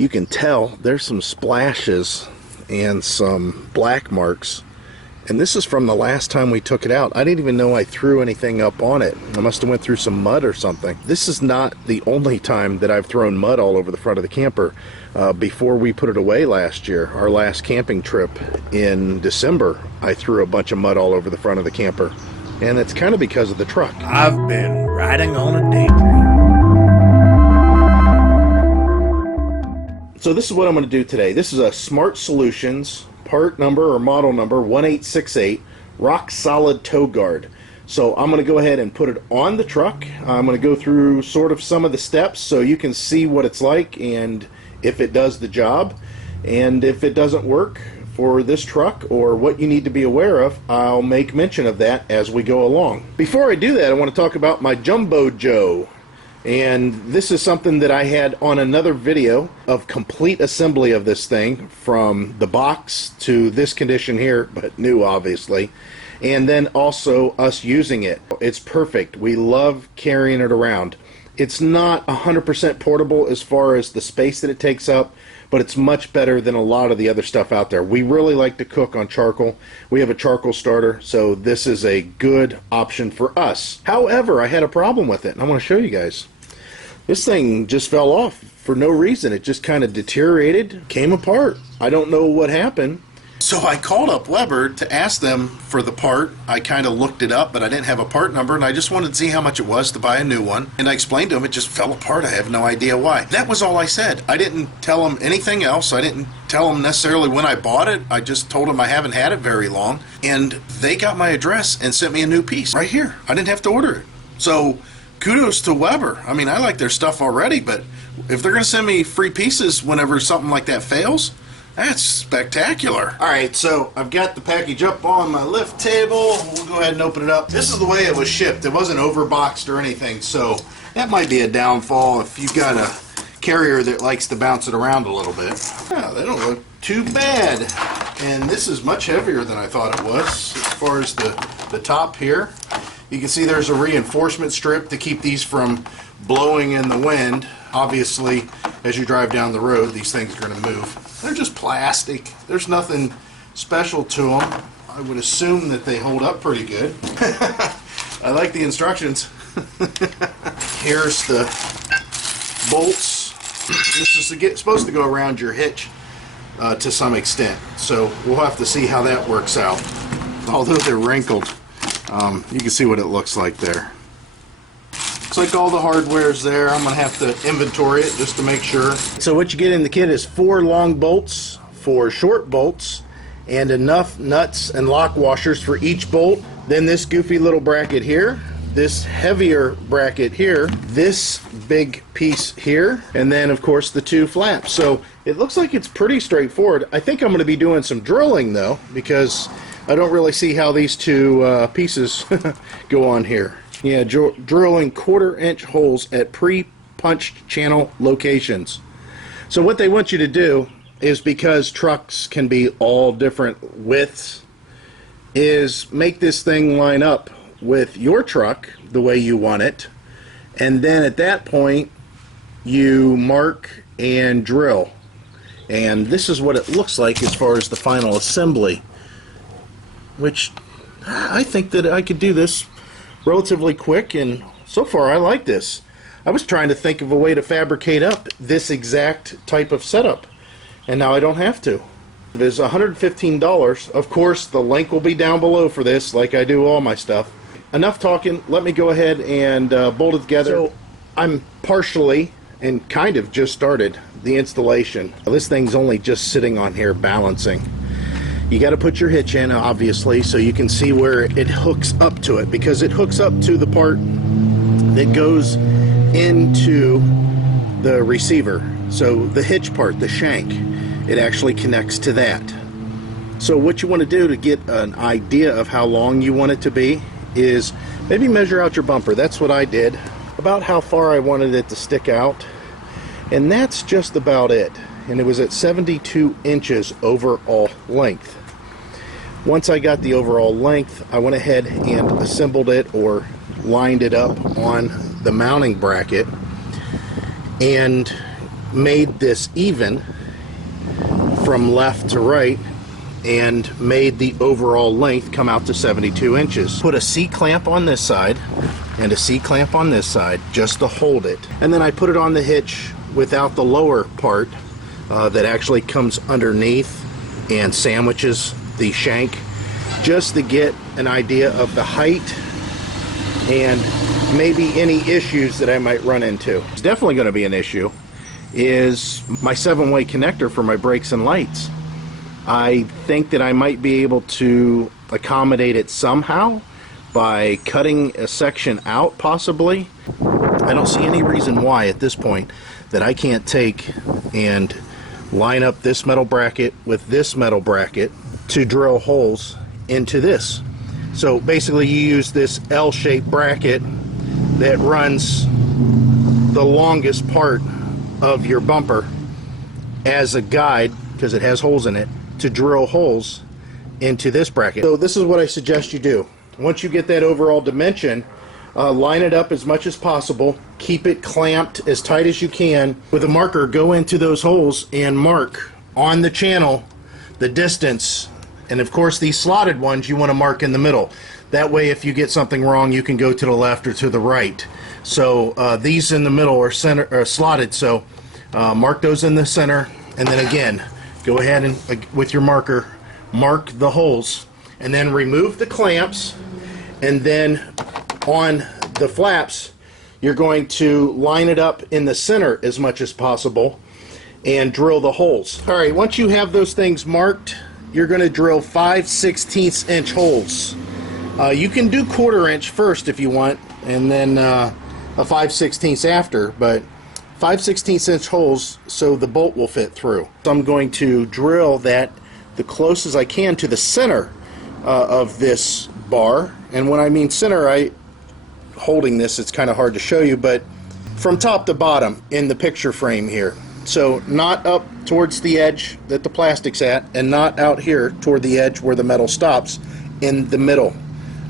You can tell there's some splashes and some black marks, and this is from the last time we took it out. I didn't even know I threw anything up on it. I must have went through some mud or something. This is not the only time that I've thrown mud all over the front of the camper. Before we put it away last year, our last camping trip in December, I threw a bunch of mud all over the front of the camper, and it's kind of because of the truck. I've been riding on a daydream. So this is what I'm going to do today. This is a Smart Solutions part number or model number 1868 rock solid tow guard. So I'm going to go ahead and put it on the truck. I'm going to go through sort of some of the steps so you can see what it's like and if it does the job. And if it doesn't work for this truck or what you need to be aware of, I'll make mention of that as we go along. Before I do that, I want to talk about my Jumbo Joe. And this is something that I had on another video of complete assembly of this thing from the box to this condition here, but new obviously, and then also us using it. It's perfect. We love carrying it around. It's not 100% portable as far as the space that it takes up, but it's much better than a lot of the other stuff out there. We really like to cook on charcoal. We have a charcoal starter, so this is a good option for us. However, I had a problem with it, and I want to show you guys. This thing just fell off for no reason. It just kind of deteriorated, came apart. I don't know what happened. So I called up Weber to ask them for the part. I kind of looked it up, but I didn't have a part number, and I just wanted to see how much it was to buy a new one. And I explained to them it just fell apart. I have no idea why. That was all I said. I didn't tell them anything else. I didn't tell them necessarily when I bought it. I just told them I haven't had it very long. And they got my address and sent me a new piece right here. I didn't have to order it. So kudos to Weber. I mean, I like their stuff already, but if they're going to send me free pieces whenever something like that fails, that's spectacular. Alright, so I've got the package up on my lift table. We'll go ahead and open it up. This is the way it was shipped. It wasn't overboxed or anything, so that might be a downfall if you've got a carrier that likes to bounce it around a little bit. Yeah, they don't look too bad. And this is much heavier than I thought it was as far as the top here. You can see there's a reinforcement strip to keep these from blowing in the wind. Obviously, as you drive down the road, these things are going to move. They're just plastic. There's nothing special to them. I would assume that they hold up pretty good. I like the instructions. Here's the bolts. This is supposed to go around your hitch to some extent. So we'll have to see how that works out. Although they're wrinkled, you can see what it looks like there. Looks like all the hardware's there. I'm going to have to inventory it just to make sure. So what you get in the kit is 4 long bolts, 4 short bolts, and enough nuts and lock washers for each bolt. Then this goofy little bracket here, this heavier bracket here, this big piece here, and then of course the 2 flaps. So it looks like it's pretty straightforward. I think I'm going to be doing some drilling though, because I don't really see how these 2 pieces go on here. Yeah, drilling 1/4-inch holes at pre-punched channel locations. So what they want you to do is, because trucks can be all different widths, is make this thing line up with your truck the way you want it, and then at that point you mark and drill. And this is what it looks like as far as the final assembly, which I think that I could do this relatively quick, and so far I like this. I was trying to think of a way to fabricate up this exact type of setup, and now I don't have to. It is $115. Of course, the link will be down below for this, like I do all my stuff. Enough talking. Let me go ahead and bolt it together. So I'm partially and kind of just started the installation. This thing's only just sitting on here balancing. You got to put your hitch in, obviously, so you can see where it hooks up to it, because it hooks up to the part that goes into the receiver. So the hitch part, the shank, it actually connects to that. So what you want to do to get an idea of how long you want it to be is maybe measure out your bumper. That's what I did, about how far I wanted it to stick out, and that's just about it. And it was at 72 inches overall length. Once I got the overall length, I went ahead and assembled it, or lined it up on the mounting bracket, and made this even from left to right and made the overall length come out to 72 inches. Put a C-clamp on this side and a C-clamp on this side just to hold it. And then I put it on the hitch without the lower part that actually comes underneath and sandwiches the shank, just to get an idea of the height and maybe any issues that I might run into. It's definitely going to be an issue is my 7-way connector for my brakes and lights. I think that I might be able to accommodate it somehow by cutting a section out, possibly. I don't see any reason why at this point that I can't take and line up this metal bracket with this metal bracket to drill holes into this. So basically you use this L-shaped bracket that runs the longest part of your bumper as a guide, because it has holes in it, to drill holes into this bracket. So this is what I suggest you do. Once you get that overall dimension, line it up as much as possible, keep it clamped as tight as you can. With a marker, go into those holes and mark on the channel the distance. And of course these slotted ones you want to mark in the middle. That way if you get something wrong you can go to the left or to the right. So these in the middle are slotted, so mark those in the center, and then again go ahead and with your marker mark the holes, and then remove the clamps, and then on the flaps you're going to line it up in the center as much as possible and drill the holes. Alright, once you have those things marked, you're going to drill 5/16 inch holes. You can do 1/4 inch first if you want, and then a 5/16 after, but 5/16 inch holes so the bolt will fit through. So I'm going to drill that the closest I can to the center of this bar. And when I mean center, holding this, it's kind of hard to show you, but from top to bottom in the picture frame here. So not up towards the edge that the plastic's at, and not out here toward the edge where the metal stops, in the middle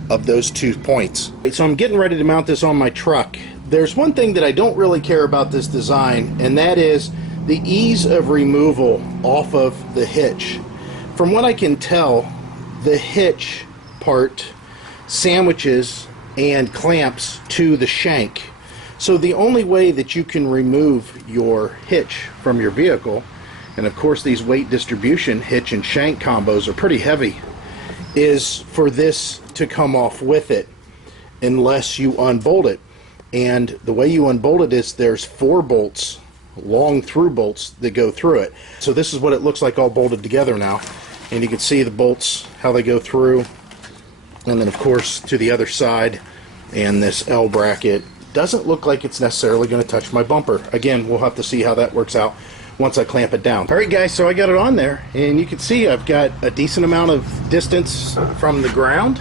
of those 2 points. So I'm getting ready to mount this on my truck. There's one thing that I don't really care about this design, and that is the ease of removal off of the hitch. From what I can tell, the hitch part sandwiches and clamps to the shank. So the only way that you can remove your hitch from your vehicle, and of course these weight distribution hitch and shank combos are pretty heavy, is for this to come off with it unless you unbolt it. And the way you unbolt it is there's 4 bolts, long through bolts, that go through it. So this is what it looks like all bolted together now, and you can see the bolts, how they go through, and then of course to the other side. And this L bracket doesn't look like it's necessarily going to touch my bumper. Again, we'll have to see how that works out once I clamp it down. Alright guys, so I got it on there, and you can see I've got a decent amount of distance from the ground,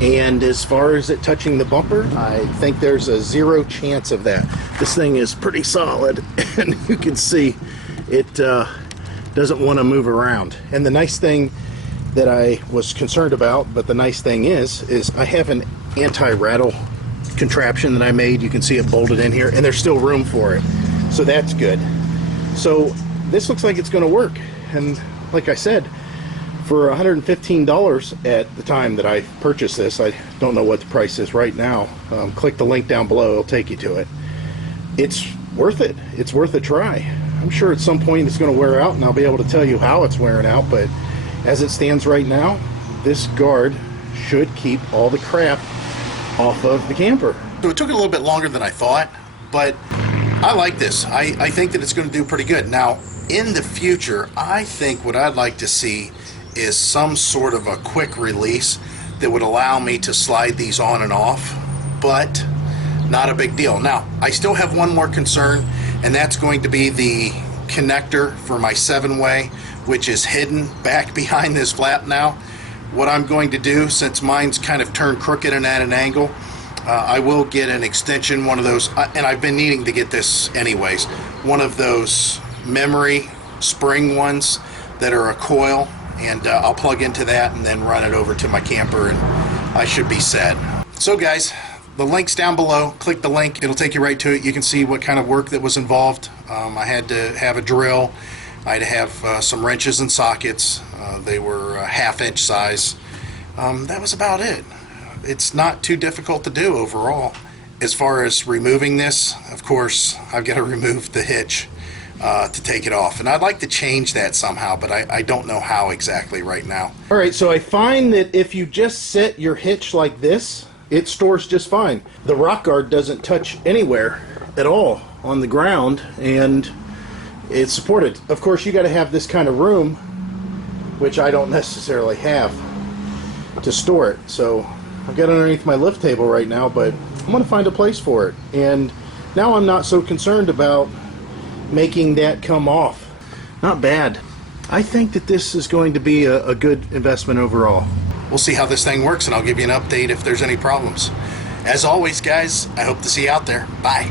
and as far as it touching the bumper, I think there's a 0 chance of that. This thing is pretty solid, and you can see it doesn't want to move around. And the nice thing that I was concerned about, but the nice thing is I have an anti-rattle contraption that I made. You can see it bolted in here, and there's still room for it, so that's good. So this looks like it's going to work, and like I said, for $115 at the time that I purchased this, I don't know what the price is right now. Click the link down below, it'll take you to it. It's worth it. It's worth a try. I'm sure at some point it's going to wear out, and I'll be able to tell you how it's wearing out, but as it stands right now, this guard should keep all the crap off of the camper. So it took a little bit longer than I thought, but I like this. I think that it's going to do pretty good. Now, in the future, I think what I'd like to see is some sort of a quick release that would allow me to slide these on and off, but not a big deal. Now, I still have one more concern, and that's going to be the connector for my 7-way, which is hidden back behind this flap now. What I'm going to do, since mine's kind of turned crooked and at an angle, I will get an extension, one of those, and I've been needing to get this anyways, one of those memory spring ones that are a coil, and I'll plug into that and then run it over to my camper, and I should be set. So guys, The link's down below. Click the link. It'll take you right to it. You can see what kind of work that was involved. I had to have a drill. I had to have some wrenches and sockets. They were half-inch size. That was about it. It's not too difficult to do overall. As far as removing this, of course, I've got to remove the hitch to take it off. And I'd like to change that somehow, but I don't know how exactly right now. All right, so I find that if you just set your hitch like this, it stores just fine. The rock guard doesn't touch anywhere at all on the ground, and it's supported. Of course, you got to have this kind of room, which I don't necessarily have, to store it. So I've got it underneath my lift table right now, but I'm going to find a place for it. And now I'm not so concerned about making that come off. Not bad. I think that this is going to be a good investment overall. We'll see how this thing works, and I'll give you an update if there's any problems. As always, guys, I hope to see you out there. Bye.